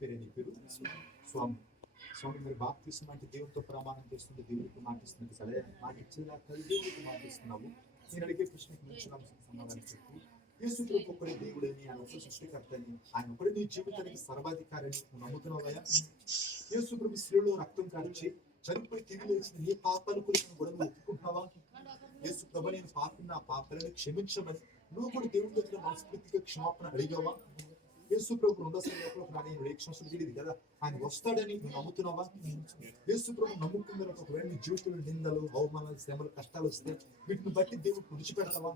పేరే నీ పేరు? స్వామి. స్వామి మరి బాప్తిసం అంటే దేవునితో ప్రమాణం చేస్తుంటే దేవుడికి మాటిస్తున్నట్టు సరే నాకు ఇచ్చేదాకా దేవుడికి మాటిస్తున్నావు. నేను అడిగే ప్రశ్నకి మంచి సమాధానం చెప్పు. యేసు ప్రభు ఒక్కడే దేవుడని, ఆయన ఒక్క సృష్టికర్తని, ఆయన ఒక్కడే నీ జీవితానికి సర్వాధికారిని నువ్వు నమ్ముతున్నావయ్యా? యేసు ప్రభు శిలువలో రక్తం కార్చి చనిపోయి తిరిగి లేచిన నీ పాపాలు కూడా కూడా నువ్వు ఒప్పుకుంటున్నావా? యేసు ప్రభు నేను నా పాపాలను క్షమించమని నువ్వు కూడా దేవుడి దగ్గర మనస్ఫూర్తిగా క్షమాపణ అడిగావా? యేసు ప్రభు రెండోసారి కదా ఆయన వస్తాడని నువ్వు నమ్ముతున్నావా? యేసు ప్రభు నమ్ముకున్న ఒకవేళ నీ జీవితంలో నిందలు, అవమానాలు, శ్రమలు, కష్టాలు వస్తే వీటిని బట్టి దేవుడు విడిచిపెడతావా?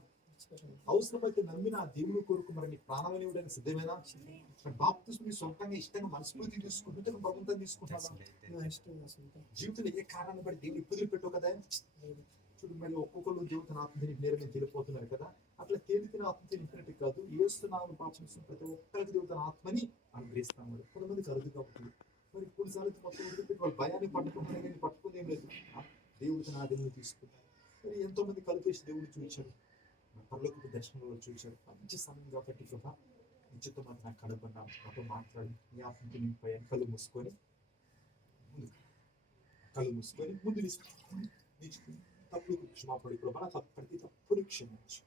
అవసరమైతే నమ్మిన ఆ దేవుని కొరకు మరి నీ ప్రాణం ఇవ్వడానికి సిద్ధమేనా? బాప్తిస్మం నీ సొంతంగా ఇష్టంగా మనస్ఫూర్తి తీసుకుంటే భగవంతుని తీసుకుంటావా? జీవితంలో ఏ కారణాన్ని బట్టి దేవుడు ఇబ్బందులు పెట్టావు కదా. చూడు మరి ఒక్కొక్కరు జీవితం ఆత్మీయ నేరుగా తెలిపోతున్నారు కదా. అట్లా తేలికిన ఆత్మీయ నింపినట్టు కాదు. ఏస్తున్నాను పాపం ప్రతి ఒక్కరికి దేవుడు ఆత్మని అనుగ్రహిస్తాము. కొంతమందికి అరుదుగా ఉంటుంది. మరి కొన్నిసార్లు మొత్తం వదిలిపెట్టి వాళ్ళు భయాన్ని పట్టుకుంటున్నారు కానీ పట్టుకుంది ఏం లేదు. దేవుడికి నా దేవుని తీసుకుంటారు. మరి ఎంతో మంది కలిపేసి దేవుడిని చూపించారు, పర్లోకి దర్శనంలో చూశారు. మంచి సమయం కాబట్టి ప్రభా నిశ్చిత మాత్రం నాకు కడపన్నా నాతో మాట్లాడి నీ ఆత్మకి నింపాయని కళ్ళు మూసుకొని ముందు తీసుకుని తప్పులు క్షమాపడి ప్రభా ప్రతి తప్పులు క్షమించు.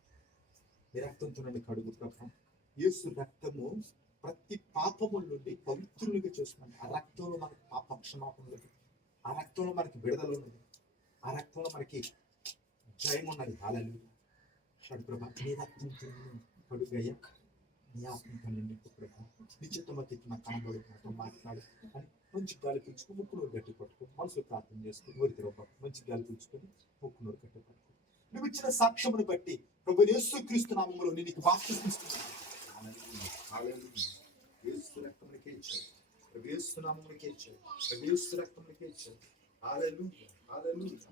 నీ రక్తంతో నన్ను కడుగు ప్రభా. యేసు రక్తము ప్రతి పాపముల నుండి పవిత్రులుగా చేస్తున్నాను. ఆ రక్తంలో మనకి పాప క్షమాపణ ఉన్నది, ఆ రక్తంలో మనకి విడుదల ఉన్నది, ఆ రక్తంలో మనకి జయం ఉన్నది. హల్లెలూయా. ప్రభా నీ రక్తంతో కడుగయ్యా, నీ ఆత్మతో నింపు ప్రభా. నిశ్చితమతి నా కనబడు నాతో మాట్లాడు అని మంచి గాలి పీల్చుకుని ముక్కునూరు గట్టి పట్టుకుని మనసులో ప్రార్థన చేసుకుని ఊరికి రవ్వ మంచి గాలి పీల్చుకొని ముక్కునూరు గట్టి పట్టుకుని నువ్వు ఇచ్చిన సాక్ష్యమును బట్టి ప్రభు యేసుక్రీస్తు నామములో నేను నీకు బాప్తిస్మం ఇస్తున్నాను. యేసు రక్తమునికే ఇచ్చాడు, ప్రభు యేసు నామమునికే ఇచ్చాడు, ప్రభు యేసు రక్తమునికే ఇచ్చాడు. హల్లెలూయా, హల్లెలూయా.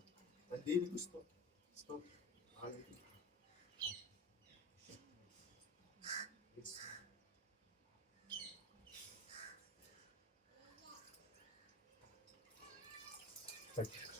దేవునికి స్తోత్రం, స్తోత్రం. హల్లెలూయా. Thank you.